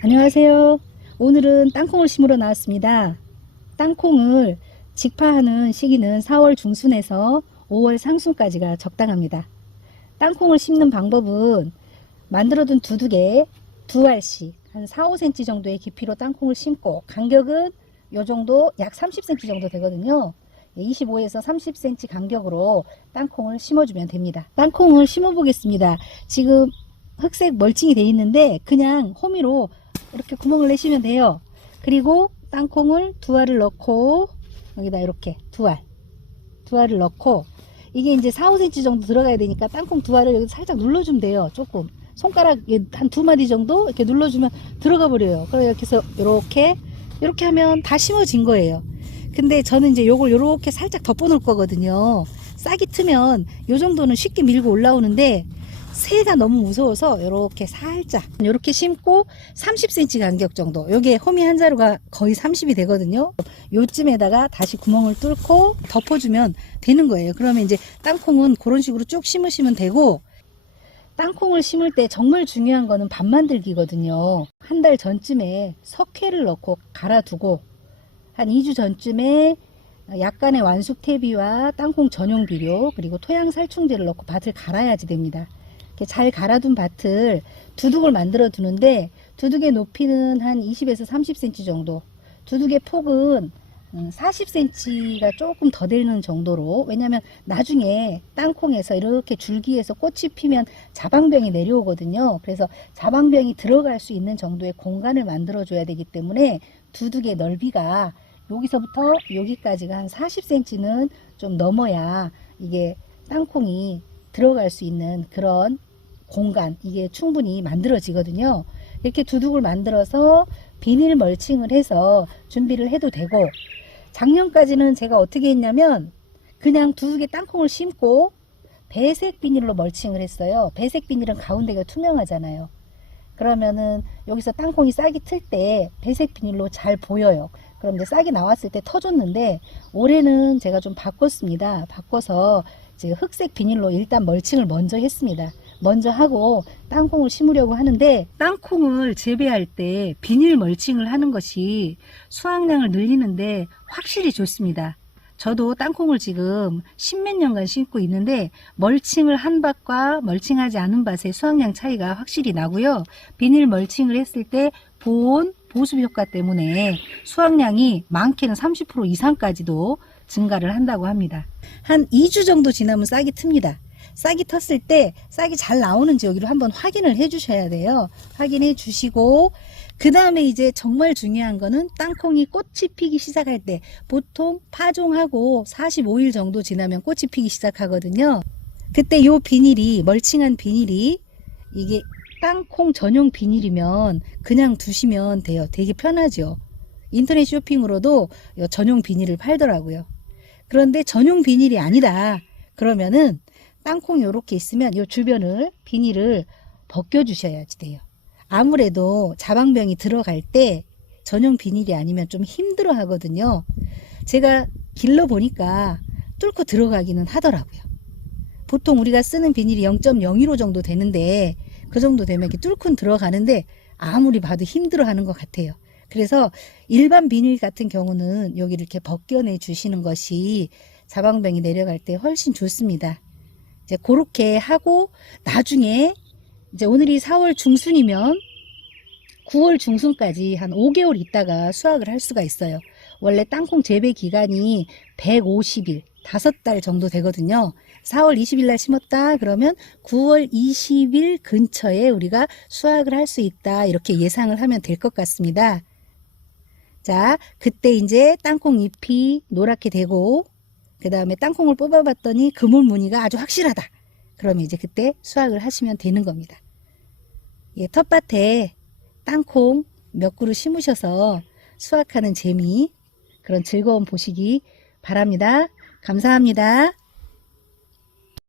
안녕하세요. 오늘은 땅콩을 심으러 나왔습니다. 땅콩을 직파하는 시기는 4월 중순에서 5월 상순까지가 적당합니다. 땅콩을 심는 방법은 만들어둔 두둑에 두 알씩 한 4, 5cm 정도의 깊이로 땅콩을 심고, 간격은 요 정도 약 30cm 정도 되거든요. 25에서 30cm 간격으로 땅콩을 심어주면 됩니다. 땅콩을 심어 보겠습니다. 지금 흑색 멀칭이 되어 있는데 그냥 호미로 이렇게 구멍을 내시면 돼요. 그리고 땅콩을 두 알을 넣고, 여기다 이렇게 두 알을 넣고, 이게 이제 4, 5cm 정도 들어가야 되니까 땅콩 두 알을 여기 살짝 눌러주면 돼요. 조금 손가락 한 두 마디 정도 이렇게 눌러주면 들어가 버려요. 그래서 이렇게 해서 이렇게 하면 다 심어진 거예요. 근데 저는 이제 요걸 요렇게 살짝 덮어 놓을 거거든요. 싹이 트면 요 정도는 쉽게 밀고 올라오는데 새가 너무 무서워서 이렇게 살짝 이렇게 심고 30cm 간격 정도, 요게 호미 한 자루가 거의 30이 되거든요. 요쯤에다가 다시 구멍을 뚫고 덮어주면 되는 거예요. 그러면 이제 땅콩은 그런 식으로 쭉 심으시면 되고, 땅콩을 심을 때 정말 중요한 거는 밥 만들기거든요. 한 달 전쯤에 석회를 넣고 갈아두고, 한 2주 전쯤에 약간의 완숙 퇴비와 땅콩 전용 비료 그리고 토양 살충제를 넣고 밭을 갈아야지 됩니다. 잘 갈아둔 밭을 두둑을 만들어 두는데, 두둑의 높이는 한 20에서 30cm 정도, 두둑의 폭은 40cm가 조금 더 되는 정도로, 왜냐면 나중에 땅콩에서 이렇게 줄기에서 꽃이 피면 자방병이 내려오거든요. 그래서 자방병이 들어갈 수 있는 정도의 공간을 만들어 줘야 되기 때문에 두둑의 넓이가 여기서부터 여기까지가 한 40cm는 좀 넘어야 이게 땅콩이 들어갈 수 있는 그런 공간, 이게 충분히 만들어지거든요. 이렇게 두둑을 만들어서 비닐 멀칭을 해서 준비를 해도 되고, 작년까지는 제가 어떻게 했냐면 그냥 두둑에 땅콩을 심고 배색 비닐로 멀칭을 했어요. 배색 비닐은 가운데가 투명하잖아요. 그러면은 여기서 땅콩이 싹이 틀 때 배색 비닐로 잘 보여요. 그럼 이제 싹이 나왔을 때 터줬는데, 올해는 제가 좀 바꿨습니다. 바꿔서 이제 흑색 비닐로 일단 멀칭을 먼저 했습니다. 먼저 하고 땅콩을 심으려고 하는데, 땅콩을 재배할 때 비닐 멀칭을 하는 것이 수확량을 늘리는데 확실히 좋습니다. 저도 땅콩을 지금 10몇 년간 심고 있는데 멀칭을 한 밭과 멀칭하지 않은 밭의 수확량 차이가 확실히 나고요. 비닐 멀칭을 했을 때 보온, 보습 효과 때문에 수확량이 많게는 30% 이상까지도 증가를 한다고 합니다. 한 2주 정도 지나면 싹이 틉니다. 싹이 텄을 때 싹이 잘 나오는지 여기를 한번 확인을 해 주셔야 돼요. 확인해 주시고, 그 다음에 이제 정말 중요한 거는 땅콩이 꽃이 피기 시작할 때, 보통 파종하고 45일 정도 지나면 꽃이 피기 시작하거든요. 그때 요 비닐이, 멀칭한 비닐이 이게 땅콩 전용 비닐이면 그냥 두시면 돼요. 되게 편하죠. 인터넷 쇼핑으로도 전용 비닐을 팔더라고요. 그런데 전용 비닐이 아니다 그러면은 땅콩이 이렇게 있으면 요 주변을 비닐을 벗겨 주셔야지 돼요. 아무래도 자방병이 들어갈 때 전용 비닐이 아니면 좀 힘들어 하거든요. 제가 길러 보니까 뚫고 들어가기는 하더라고요. 보통 우리가 쓰는 비닐이 0.015 정도 되는데, 그 정도 되면 이렇게 뚫고 들어가는데 아무리 봐도 힘들어 하는 것 같아요. 그래서 일반 비닐 같은 경우는 여기 이렇게 벗겨내 주시는 것이 자방병이 내려갈 때 훨씬 좋습니다. 이제 그렇게 하고, 나중에 이제 오늘이 4월 중순이면 9월 중순까지 한 5개월 있다가 수확을 할 수가 있어요. 원래 땅콩 재배 기간이 150일, 5달 정도 되거든요. 4월 20일 날 심었다 그러면 9월 20일 근처에 우리가 수확을 할 수 있다, 이렇게 예상을 하면 될 것 같습니다. 자, 그때 이제 땅콩 잎이 노랗게 되고, 그 다음에 땅콩을 뽑아봤더니 그물 무늬가 아주 확실하다. 그러면 이제 그때 수확을 하시면 되는 겁니다. 예, 텃밭에 땅콩 몇 그루 심으셔서 수확하는 재미, 그런 즐거움 보시기 바랍니다. 감사합니다.